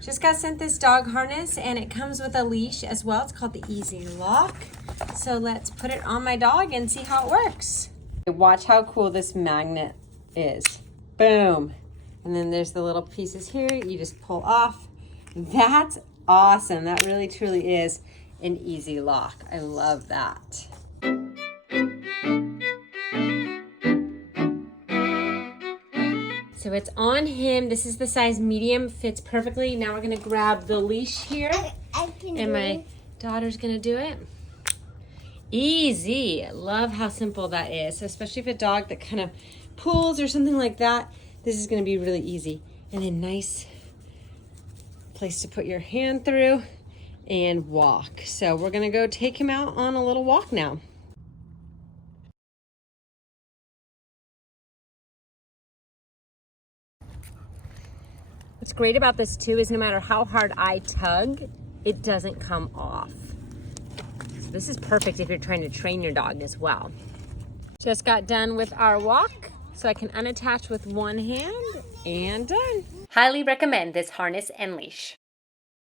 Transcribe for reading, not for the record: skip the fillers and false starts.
Just got sent this dog harness and it comes with a leash as well. It's called the Easy Lock. So let's put it on my dog and see how it works. Watch how cool this magnet is. Boom. And then there's the little pieces here. You just pull off. That's awesome. That really truly is an easy lock. I love that. So it's on him. This is the size medium, fits perfectly. Now we're gonna grab the leash here. And my daughter's gonna do it. Easy. Love how simple that is, especially if a dog that kind of pulls or something like that. This is gonna be really easy. And a nice place to put your hand through and walk. So we're gonna go take him out on a little walk now. What's great about this too is no matter how hard I tug, it doesn't come off. So this is perfect if you're trying to train your dog as well. Just got done with our walk, so I can unattach with one hand and done. Highly recommend this harness and leash.